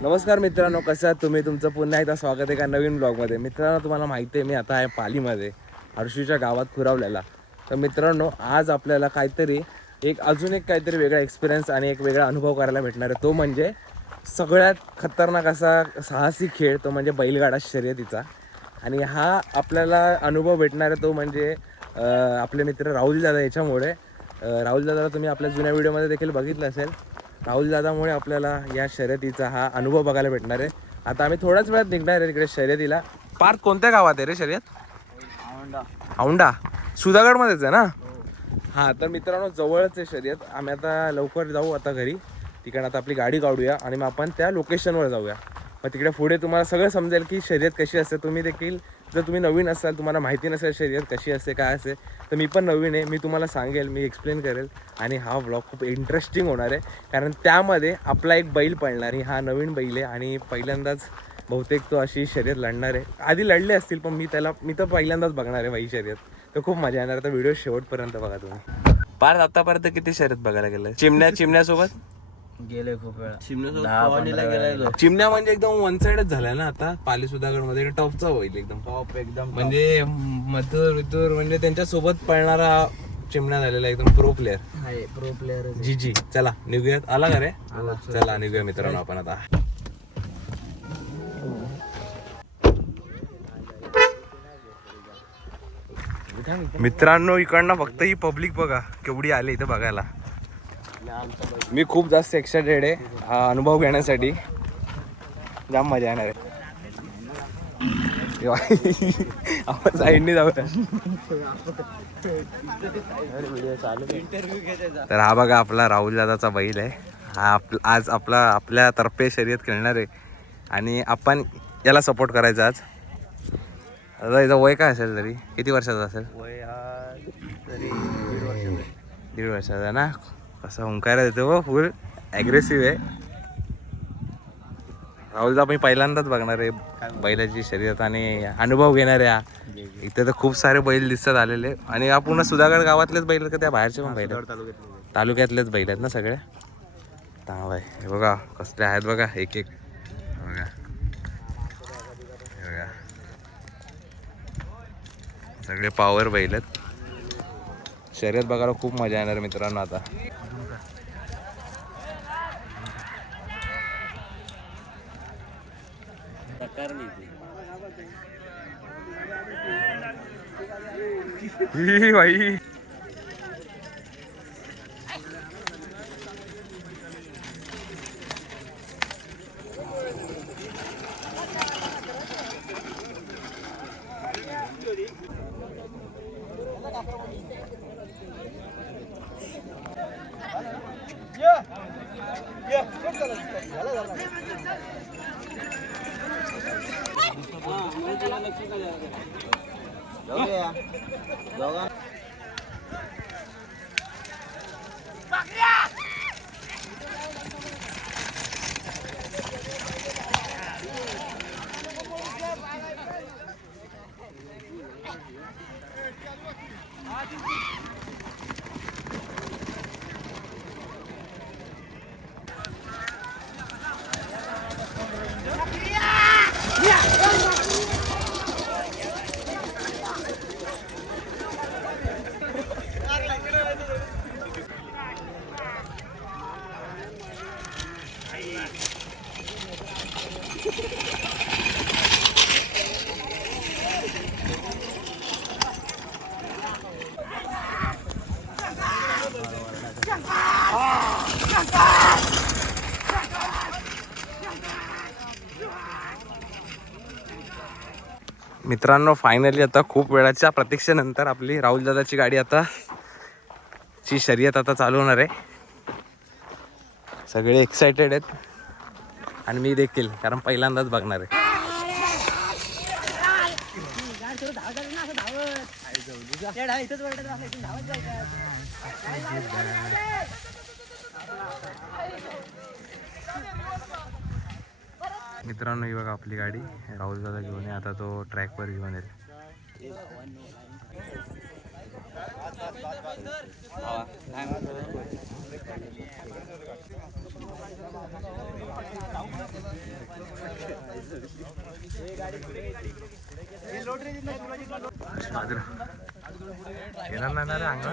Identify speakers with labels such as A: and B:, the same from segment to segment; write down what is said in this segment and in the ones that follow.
A: नमस्कार मित्रांनो कसं आहात तुम्ही? तुमचं पुन्हा एकदा स्वागत आहे एका नवीन ब्लॉगमध्ये मित्रांनो तुम्हाला माहिती आहे मी आता आहे पालीमध्ये हर्षूच्या गावात खुरावलेला. तर मित्रांनो आज आपल्याला काहीतरी एक अजून एक काहीतरी वेगळा एक्सपिरियन्स आणि एक वेगळा अनुभव करायला भेटणार आहे. तो म्हणजे सगळ्यात खतरनाक असा साहसी खेळ तो म्हणजे बैलगाडा शर्यतीचा. आणि हा आपल्याला अनुभव भेटणार आहे तो म्हणजे आपले मित्र राहुल दादा याच्यामुळे. राहुल दादाला तुम्ही आपल्या जुन्या व्हिडिओमध्ये देखील बघितलं असेल. राहुल दादामुळे आपल्याला या शर्यतीचा हा अनुभव बघायला भेटणार आहे. आता आम्ही थोड्याच वेळात निघणार आहे तिकडे शर्यतीला. पार्थ कोणत्या गावात आहे रे शर्यत? औंडा सुधागडमध्येच आहे ना? हां. तर मित्रांनो जवळच आहे शर्यत. आम्ही आता लवकर जाऊ आता घरी. तिकडे आता आपली गाडी काढूया आणि मग आपण त्या लोकेशनवर जाऊया. मग तिकडे पुढे तुम्हाला सगळं समजेल की शर्यत कशी असते. तुम्ही देखील जर तुम्ही नवीन असाल तुम्हाला माहिती नसेल शर्यत कशी असते काय असते तर मी पण नवीन आहे. मी तुम्हाला सांगेल मी एक्सप्लेन करेल. आणि हा ब्लॉग खूप इंटरेस्टिंग होणार आहे. कारण त्यामध्ये आपला एक बैल पळणार आहे. हा नवीन बैल आहे आणि पहिल्यांदाच बहुतेक तो अशी शर्यत लढणार आहे. आधी लढले असतील पण मी त्याला मी तर पहिल्यांदाच बघणार आहे बाई शर्यत. तर खूप मजा येणार. तर व्हिडिओ शेवटपर्यंत बघा तुम्ही. पार आतापर्यंत किती शर्यत बघायला गेलं चिमण्या चिमण्यासोबत
B: गेले खूप वेळा.
A: चिमण्या म्हणजे एकदम वन साइडच झालाय ना आता. पाली सुधागडमध्ये टॉपचा होईल एकदम.
B: टॉप एकदम
A: म्हणजे मथुर विथुर म्हणजे त्यांच्यासोबत पळणारा चिमण्या झालेला एकदम प्रो प्लेअर
B: आहे प्रो प्लेअर
A: जी जी. चला निघूयात. आला का रे? चला निघूया मित्रांनो आपण आता. मित्रांनो इकडनं फक्त ही पब्लिक बघा. केवढी आली इथं बघायला. मी खूप जास्त एक्सायटेड आहे हा अनुभव घेण्यासाठी. जाम मजा येणार आहे. आपण साईडने जाऊया. तर हा बघा आपला राहुल दादाचा बैल आहे. हा आप आज आपला आपल्या तर्फे शर्यत खेळणार आहे. आणि आपण याला सपोर्ट करायचा आज. दादा याचं वय काय असेल तरी? किती वर्षाचा असेल?
B: वय हा तरी दीड वर्ष
A: दीड वर्षाचा ना? असा हुंकारा देतो व फुल ॲग्रेसिव्ह आहे. राहुलदा मी पहिल्यांदाच बघणार आहे बैलाची शर्यत आणि अनुभव घेणार आहे इथे तर खूप सारे बैल दिसतात आलेले. आणि हा पूर्ण सुधागड गावातलेच बैल आहेत का त्या बाहेरचे पण बैल तालुक्यातलेच बैल आहेत ना सगळे? ताव आहे. हे बघा कसले आहेत बघा एक एक. बघा. बघा. सगळे पॉवर बैल आहेत. शर्यत बघायला खूप मजा येणार मित्रांनो आता. ही बाई मित्रांनो फायनली आता खूप वेळाच्या प्रतीक्षेनंतर आपली राहुल दादाची गाडी आता ची शर्यत आता चालू होणार आहे. सगळे एक्सायटेड आहेत. आणि मी देखील कारण पहिल्यांदाच बघणार आहे. मित्रांनो ही बघा आपली गाडी. राहुल दादा घेऊन आहे आता तो ट्रॅकवर घेऊन येईल. येणार नाही ना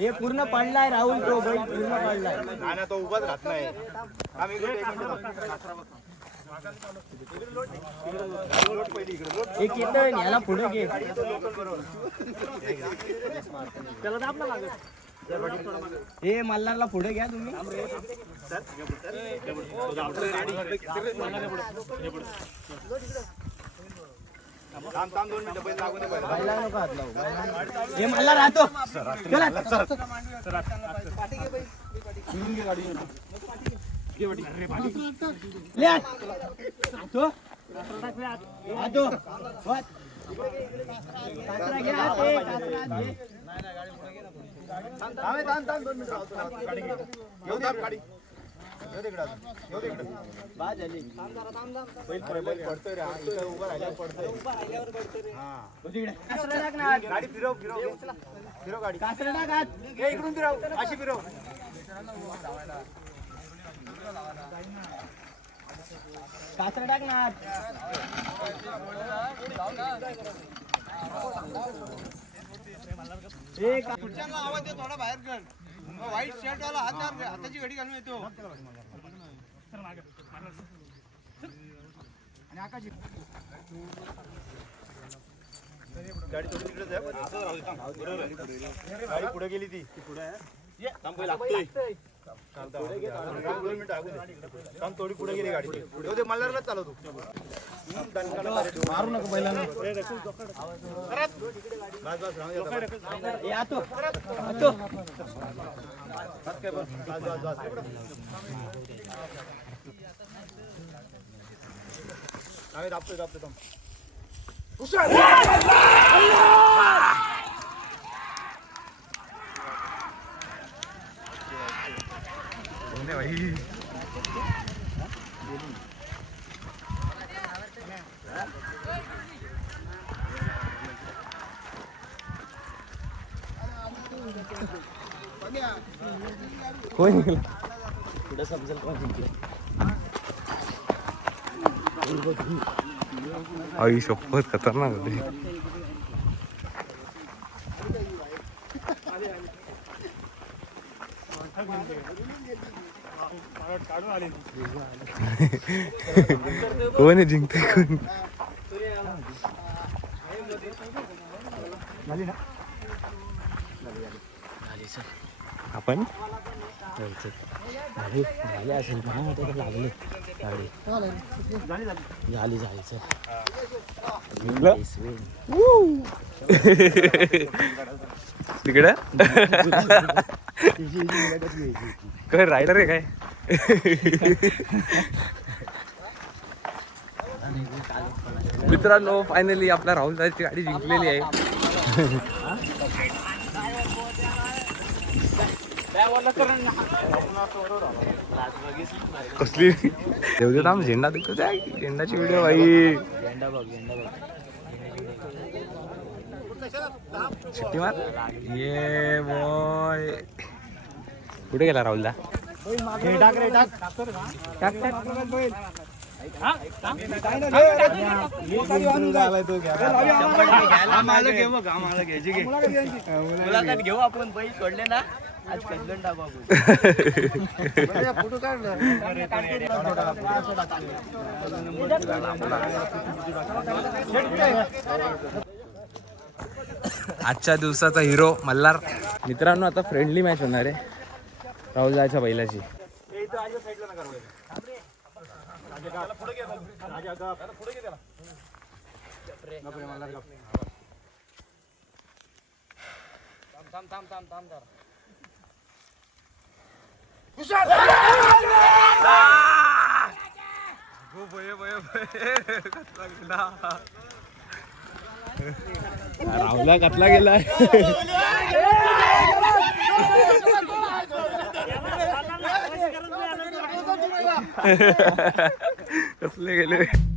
B: हे पूर्ण पडलाय राहुल तो बैल पूर्ण पडलाय.
C: तो उभाच राहत नाही. आम्ही इकडे एक मिनिट
B: एक येतोय याला पुढे घे. हे मल्हारला पुढे घ्या तुम्ही. हे मल्हार राहतो
C: गाडी गाडी फिरव फिरव फिरव गाडी
B: कासरा
C: इकडून फिरव अशी फिरव
B: कासरा टाक ना आत. ए,
C: आवाज थोडा बाहेर कर व्हाईट शर्ट वाला हात हाताची घडी घालून येतो गाडी थोडी तिकडेच आहे, पण असं राहू दे, थांब. बरोबर आहे. गाडी पुढे गेली ती थांब, बैल लागतोय. काम थोडी पुढे गेली गाडी येऊ दे चालव तू मारू नका बैलांना दाबतोय दाबतोय राहू दे आता.
B: ए, आतो. आतो.
C: बस काय बस बस बस बस आम्ही दाबतोय दाबतोय थांब
A: भाई कोण निघाला?
B: पुढे समजेल कोण जिंकले.
A: आई शपथ खतरनाक होते कोण आहे जिंकते कोण? आपण?
B: झाली असेल का हा, ते लागले गाडी झाली. जायचं
A: तिकडं काय रायडर आहे काय? मित्रांनो फायनली आपल्या राहुल दादाची गाडी जिंकलेली आहे. कसली? देऊ थांब झेंडा दिसतो त्या झेंडाची व्हिडिओ बाई
B: झेंडा बघ झेंडा बघ
A: मार. ये बॉय कुठे गेला राहुल दा
B: टाक रे टाक टाक टाक मुलाखत घेऊ आपण बैल सोडले ना. आज कजलन टाकू आपण.
A: आजच्या दिवसाचा हिरो मल्हार. मित्रांनो आता फ्रेंडली मॅच होणार आहे. राहुल जायचा बैलाची.
B: थांब थांब थांब थांब
A: भये गेला गेलाय. कसले गेले?